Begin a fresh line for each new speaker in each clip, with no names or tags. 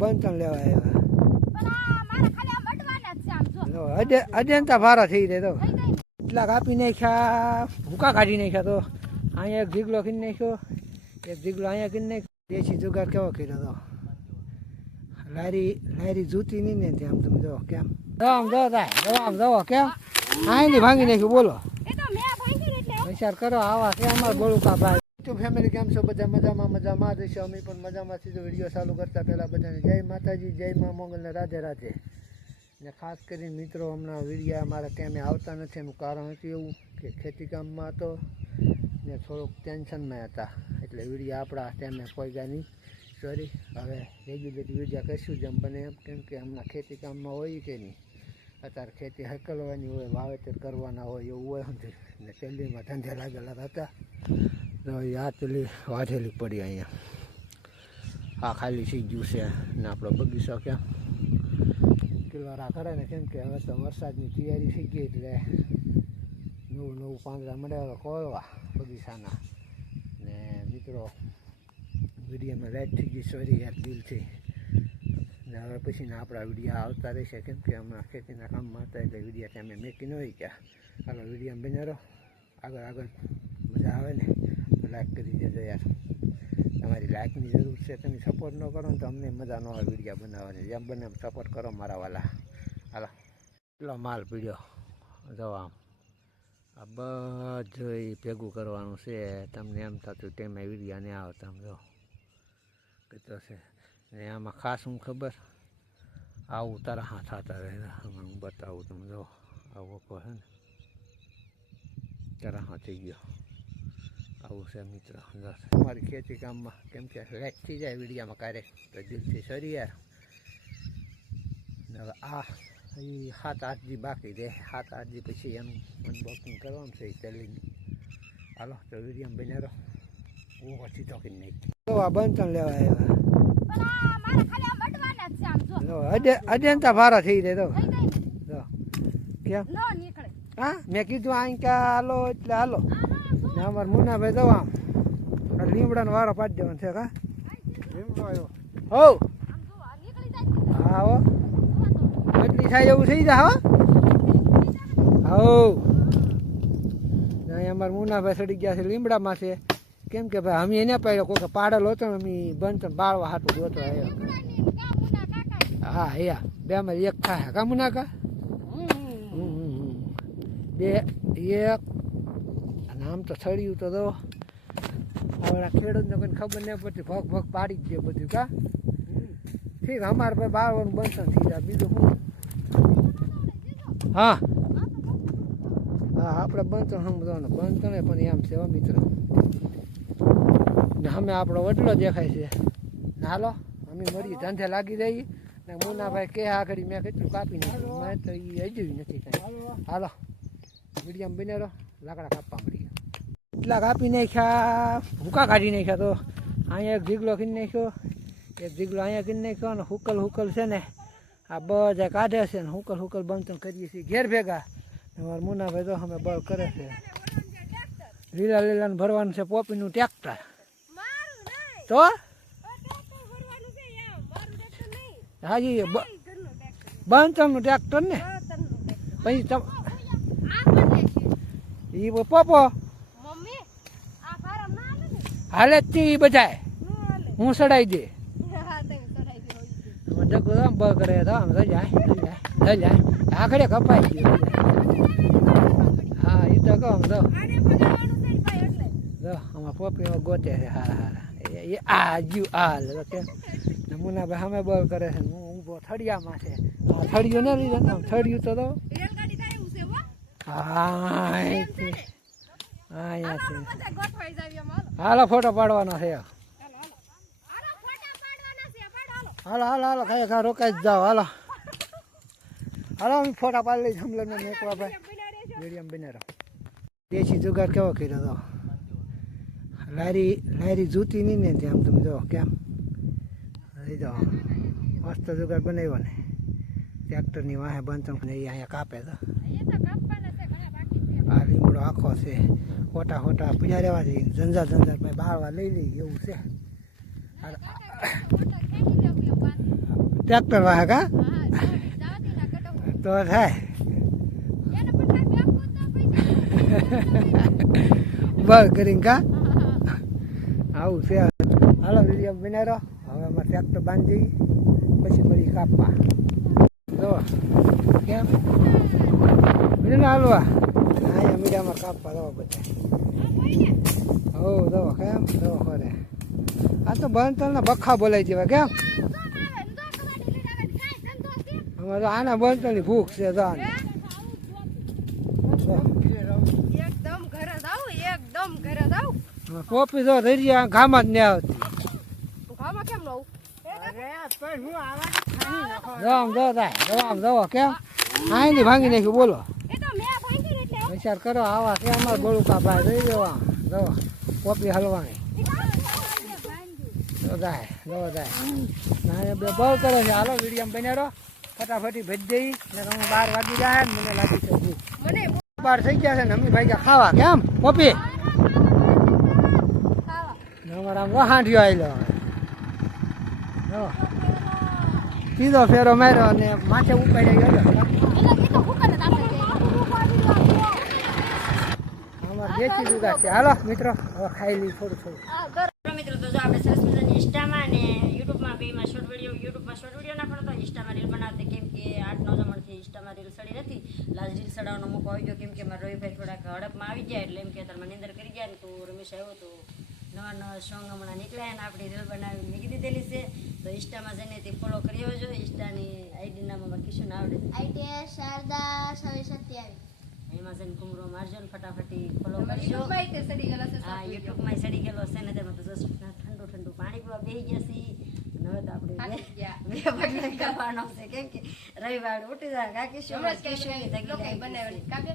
બંધન લેવા આવ્યા
આમ આમ
અજંતા ભારા થઈ જાય તો? એટલા કાપી નાખ્યા ભૂકા કાઢી નાખ્યા તો. અહીંયા એક જીગલો કરી નાખ્યો એક જીગલો અહીંયા કરી નાખ્યો. દેશી જુગાર કેવો કર્યો તો. લારી લારી જૂતી નહીં ને ત્યાં તમે જો કેમ. આમ જો તાય જો આમ જો કેમ. આઈની ભાંગી નાખ્યું બોલો. વિચાર કરો આવા છે અમારે બોલું ભાઈ યુટ્યુબ ફેમિલી કેમ છો? બધા મજામાં મજામાં જ અમે પણ મજામાં સીધો વીડિયો ચાલુ કરતા પહેલાં બધાને જય માતાજી, જય મા મોગલને રાધે રાધે. ને ખાસ કરીને મિત્રો, હમણાં વિડીયા મારા કેમે આવતા નથી, એનું કારણ હતું એવું કે ખેતી કામમાં હતો ને થોડુંક ટેન્શનમાં હતા. એટલે વિડીયા આપણા ટાઈમે પહોંચ્યા નહીં. સોરી હવે રેગ્યુલર વિડીયા કરીશું જેમ બને એમ, કેમ કે હમણાં ખેતીકામમાં હોય કે નહીં. અત્યારે ખેતી હકલવાની હોય, વાવેતર કરવાના હોય એવું હોય ને તેલીમાં ધંધે લાગેલા હતા. તો આ પેલી વાઢેલી પડી અહીંયા. આ ખાલી ગયું છે ને આપણો બગીચો ક્યાં? કિલોરા કરે ને કેમ કે હવે તો વરસાદની તૈયારી થઈ ગઈ એટલે નવું નવું પાંદડા મળ્યા કોળવા બગીચાના. ને મિત્રો, વિડીયોમાં લાઈટ થઈ ગઈ, સોરી યાર, દિલથી. ને હવે પછીના આપણા વિડીયા આવતા રહેશે, કેમ કે હમણાં ખેતીના કામમાં હતા એટલે વિડીયા ત્યાં મેં મેકી ન હોય ગયા હાલો વીડિયો રહો. આગળ આગળ મજા આવે ને. લાઈક કરી દેજો યાર. તમારી લાઈકની જરૂર છે, તમે સપોર્ટ ન કરો ને તો અમને મજા ન આવે વિડીયા બનાવવાની. જેમ બને એમ સપોર્ટ કરો મારા વાલા. હાલો. એટલો માલ પીડ્યો? જવા આમ. આ બધું ભેગું કરવાનું છે. તમને એમ થતું તેમાં વિડીયા નહીં આવતા આમ જો. કીધો છે? ને આમાં ખાસ હું ખબર? આવું તારા હાથ થતા રહે હું બતાવું તમે જો. આવું છે ને. તારા હાથ થઈ ગયો. આવું છે મિત્ર અમારી ખેતી કામમાં કેમ કે લેટ થઈ જાય વિડીયામાં ક્યારે તો દિલથી સરી યાર હવે આ સાત આઠ દી બાકી રહે સાત આઠ દી પછી એનું અનબોક્સિંગ કરવાનું છે ચલીને હાલો તો વીડિયો બને રહો. હું પછી તો કરી નહીં. તો આ બંધન લેવા આવ્યા.
પણ આ મારે ખાલી આમ અડવાના જ છે આમ જો.
જો અજે અજંતા ભારા થઈ જાય તો. કેમ? હા મેં કીધું અહીં કે હાલો એટલે હાલો. ને અમારા મુન્નાભાઈ જવા આમ લીમડાનો વારો પાડી દેવાનો છે કા? લીમડો આવ્યો. હો.
જો.
હા. એટલી થાય એવું થઈ જાય હો. હો. અહીં અમારા મુનાભાઈ સડી ગયા છે લીમડામાં છે. કેમ કે ભાઈ અમે એને પાડ્યો કોઈ પાડેલો હતો ને અમે બંધ બાળવા હાટું ગોતો આવ્યો. હા યા બે માં એક થાય. કા મુનાકા બે એક આમ તો થળિયું તો દો. આવડા ખેડૂતને કોઈ ખબર નહીં પડતી, ભગ ભગ પાડી જ દે બધું, કા? ઠીક, અમારે ભાઈ બાળવાનું બંધ થઈ જાય. બીજું શું? હા. હા, આપણે બંધણ સમજવાનું બંધણે પણ એમ છે મિત્ર. ને અમે આપણો વડલો દેખાય છે. હાલો, અમે મળીએ, ધંધે લાગી જઈએ. ને મુનાભાઈ કે આગળ, મેં કેટલું કાપી નાખ્યું. મેં તો એ હજુ નથી કાંઈ. હાલો મીડિયમ રહો. લાકડા કાપવા મળી એટલા કાપી નાખ્યા ભૂકા કાઢી નાખ્યા તો. અહીંયા એક જીગલો કરી નાખ્યો એક જીગલો અહીંયા કરી નાખ્યો અને હુકલ હુકલ છે ને આ બધા કાઢે છે ને હુકલ હુકલ બંધ કરીએ છીએ ઘેર ભેગા. અમારા મુનાભાઈ તો અમે બળ કરે છે. લીલા લીલાને ભરવાનું છે પોપીનું ટ્રેક્ટર. તો? હાજી બંધનું ટ્રેક્ટર ને? પછી એ પોપો
મમ્મી આ ફારમ ના આલે ને
હાલે જ બજાય બધાય. હું સડાઈ દે.
હા તમે દો
અમે ડગો આમ બ કરે તો આમ જાય થઈ જાય કપાઈ ગયો હા એ તો કહો તો. આમાં પોપીમાં ગોતે છે. હારા હારા એ- આ જ્યુ આ લે કે નમૂના સામે બળ કરે છે. હું ઊભો થળિયામાં છે. થળિયું ને લીધો થળિયું તો તો
હો.
હા અહીંયા છે.
હાલો
ફોટો પાડવાનો છે.
હાલો હાલો. હાલો
ખાઈ ખા રોકાઈ જ જાઓ હાલો. હાલો હું ફોટા પાડી લઈ હમલે મેકવા ભાઈ. મીડિયમ બને રહો. દેશી જુગાર કેવો કર્યો તો? લારી લારી જૂતી નહીં ને ત્યાં તમે જો કેમ? એ જાઓ. મસ્ત જુગાર બનાવ્યો ને. ટ્રેક્ટરની વાહે બંધ ને અહીંયા કાપે તો
એ તો કાપવાના છે ઘણા બાકી છે
લીમડો આખો છે ખોટા ખોટા પૂજા રહેવા જઈએ ઝંઝા ઝંઝા ભાઈ બાળવા લઈ લઈ એવું છે. ટ્રેક્ટર વાહક કા?
હા
તો થાય. બસ કરીને કા? આવું છે. હાલો વીડિયો બનાવ્યો હવે અમારે ટ્રેક્ટર બાંધી પછી ફરી કાપવા. જો કેમ? હાલવા. મીડિયામાં કાપવા દો બધા. હો દો કેમ? દો ખરે. આ તો બંતલના બખા બોલાઈ જેવા કેમ? અમારે તો આના બંતલની ભૂખ છે જો આને. જો.
એકદમ ઘરે જાવ એકદમ ઘરે જાવ
પોપી જો રહી ગયા ઘામાં જ નહીં આવતી.
ગામમાં કેમ
જો થાય જો આમ જો કેમ? આઈની ભાંગી નાખ્યું બોલો. વિચાર કરો આવા કે અમારે ગોળુકા ભાઈ રહી જવા. જો કોપી હલવાની. જાય જાય. બે બહુ કરો છે. હાલો વીડિયો રહો. ફટાફટી ભેજ જઈ ને તમે બાર વાગી જાય ને મને લાગી શકું
મને
બાર થઈ ગયા છે ને અમી ભાઈ ગયા ખાવા. કેમ? કોપી? અમારા અમારે આવેલો જો. કીધો ફેરો માર્યો અને માથે ઉપાડી ગયો
એટલે કીધું હુકર જ આપણે
અમારે દેશી છે. હાલો મિત્રો હવે ખાઈ લઈ થોડું થોડું.
મિત્રો મિત્રો તો જો આપણે સરસ મજાની ઇન્સ્ટામાં અને યુટ્યુબમાં બેમાં શોર્ટ વીડિયો યુટ્યુબમાં શોર્ટ વીડિયો નાખવાનો તો ઇન્સ્ટામાં રીલ બનાવતી કેમ કે આઠ નવ જમણથી ઇન્સ્ટામાં રીલ સડી નથી. લાસ્ટ રીલ સડાવવાનો મોકો આવી ગયો કેમ કે મારા રવિભાઈ થોડાક હડપમાં આવી ગયા એટલે એમ કે તાર મને અંદર કરી ગયા ને તો રમેશ આવ્યો તો નવા નવા સોંગ હમણાં નીકળ્યા અને આપણી રીલ બનાવી મૂકી દીધેલી છે. તો ઇન્સ્ટામાં જઈને તે ફોલો કરી આવજો. ઇન્સ્ટાની આઈડી નામ અમારે કિશન આવડે.
આઈટી શારદા સવે સત્યાવીસ.
એમાં જઈને કુમરો મારજો ને ફટાફટી ફોલો કરજો.
છે
હા યુટ્યુબમાં સડી ગયેલો છે ને તેમાં તો જસ્ટ ઠંડુ ઠંડુ પાણી પીવા બેસી ગયા છીએ હવે તો આપણે બે કરવાનો છે. કેમ કે રવિવાર ઉઠી જાય કાકી શું
બનાવેલી. કાવ્ય?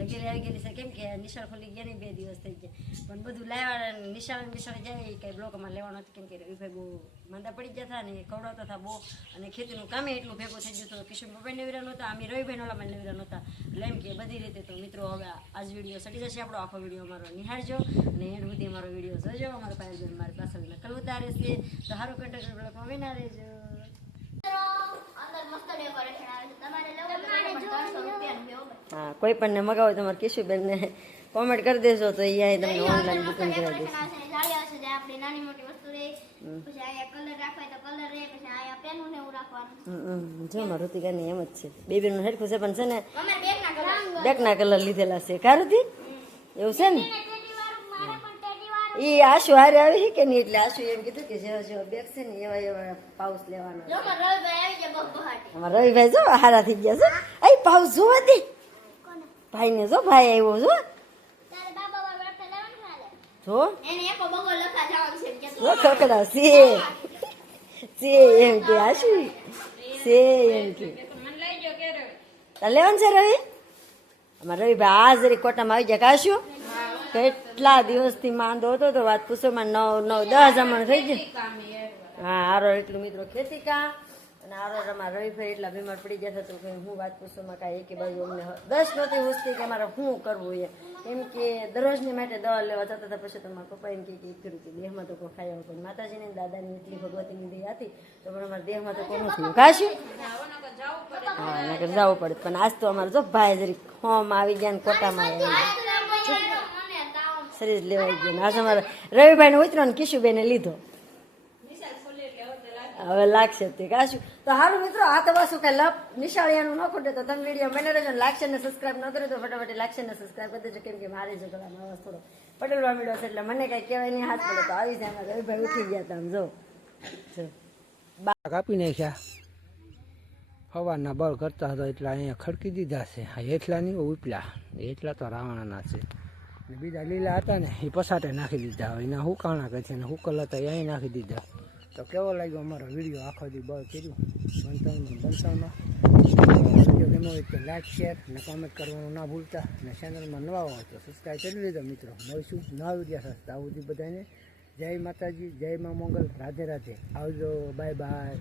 જો તકલીફ આવી ગયેલી છે. કેમ કે નિશાળ ખોલી ગયા ને બે દિવસ થઈ ગયા. પણ બધું લાવ્યા નિશાળ નિશાળ જાય કઈ બ્લોકમાં લેવાનું હતું કેમ કે રવિભાઈ બહુ માંદા પડી ગયા હતા ને ખવડાવતા હતા બહુ. અને ખેતીનું કામે એટલું ભેગું થઈ ગયું હતું. કિશન પપ્પા નવીરા નહોતા અમે રવિભાઈ નોલામાં નવીરા નહોતા. એટલે એમ કે બધી રીતે તો મિત્રો હવે આજ વીડિયો સટી જશે આપણો. આખો વીડિયો અમારો નિહાળજો. અને એન્ડ સુધી અમારો વીડિયો જોજો. અમારો પાયલબેન મારી પાસે નકલ ઉતારે છે. તો સારું કન્ટેક્ટ બ્લોકમાં વિના રહેજો.
હો
કોઈ પણ ને મગાવો તમારે કિશુબેનને. કોમેન્ટ કરી દેજો તો અહીંયા તમને ઓનલાઈન બુકિંગ કરી
ડેકોરેશન
દેશે.
આવશે ને જાળી આવશે જે આપણી નાની મોટી વસ્તુ રહે. પછી અહીંયા કલર રાખવા હોય તો કલર રહે પછી અહીંયા પેનું ને એવું રાખવાનું.
હમ, હમ. જો મારું એમ જ છે. બે બેનું છે પણ છે ને
બેગ ના કલર
બેકના કલર લીધેલા છે. કારુતિ એવું છે ને? એ આશુ હારે આવી છે કે નહીં? એટલે આશુ એમ કીધું કે જેવા જેવા બેગ છે ને એવા એવા પાઉસ લેવાનો.
રવિભાઈ
જો હારા થઈ ગયા છે અહીં પાઉસ જોવા દે.
ભાઈ
ભાઈને જો ભાઈ આવ્યો જો. જો.
એને એકો બગો લખા જવાનું છે
એમ કે આશુ. છે એમ કે. લેવાનું છે રવિ? અમારા રવિભાઈ આ જરી કોટામાં આવી ગયા કાશું કેટલા દિવસથી માંદો હતો તો વાત પૂછોમાં નવ નવ, દસ જમણ થઈ ગયા. હા આરો એટલું મિત્રો ખેતી કામ. અને હારો રવિ ભાઈ એટલા બીમાર પડી ગયા હતા તો કે હું વાત પૂછોમાં કાંઈ એક બાજુ અમને દસ નહોતી પૂછતી કે મારે શું કરવું એ. કેમ કે દરરોજની માટે દવા લેવા જતા હતા. પછી તમારા પપ્પા એમ કે કર્યું કે દેહમાં તો કોઈ ખાઈ પણ માતાજીની દાદાની એટલી ભગવતીની દયા હતી તો પણ અમારા દેહમાં તો કોઈ નથી કાશું હા, નકર જવું પડે. પણ આજ તો અમારે જો ભાઈ જરી હોમ આવી ગયા ને કોટામાં આવી ગયા. શરીર લેવાઈ ગયો. ને આજ અમારે રવિભાઈ ઉતરો ને કિશુબેને લીધો. હવે લાગશે તે કાશું તો સારું મિત્રો, આ તો બસ કઈ લપ નિશાળિયાનું ન ખૂટે તો તમે વીડિયો મને રહેજો લાગશે ને સબસ્ક્રાઇબ ન કર્યો તો ફટાફટ લાગશે ને સબસ્ક્રાઈબ કરી દેજો. કેમ કે મારે જો ગળામાં અવાજ થોડો પટેલવા મળ્યો છે એટલે મને કઈ કહેવાય નહીં, હાથ પડે તો આવી જાય. રવિભાઈ ઉઠી ગયા તમે જો. જો.
કાપી નાખ્યા. હવાના બળ કરતા હતા એટલા અહીંયા ખડકી દીધા છે. હા, એટલા નહીં, ઉપલા. એટલા તો રાવણાના છે. ને બીજા લીલા હતા ને, એ પસાટે નાખી દીધા હવે એના હુકાણા કે છે ને, હુકલ હતા એ નાખી દીધા. તો કેવો લાગ્યો અમારો વીડિયો? આખો દી બળ કર્યું. બંતાણમાં બંતાણમાં વીડિયો ગમ્યો હોય તો લાઇક શેર અને કોમેન્ટ કરવાનું ના ભૂલતા. અને ચેનલમાં નવા હોય તો સબસ્ક્રાઈબ કરી લીધો મિત્રો. મળીશું નવા વીડિયો સાથે. આવું બધાને. જય માતાજી, જય મા મંગલ. રાધે રાધે. આવજો. Bye bye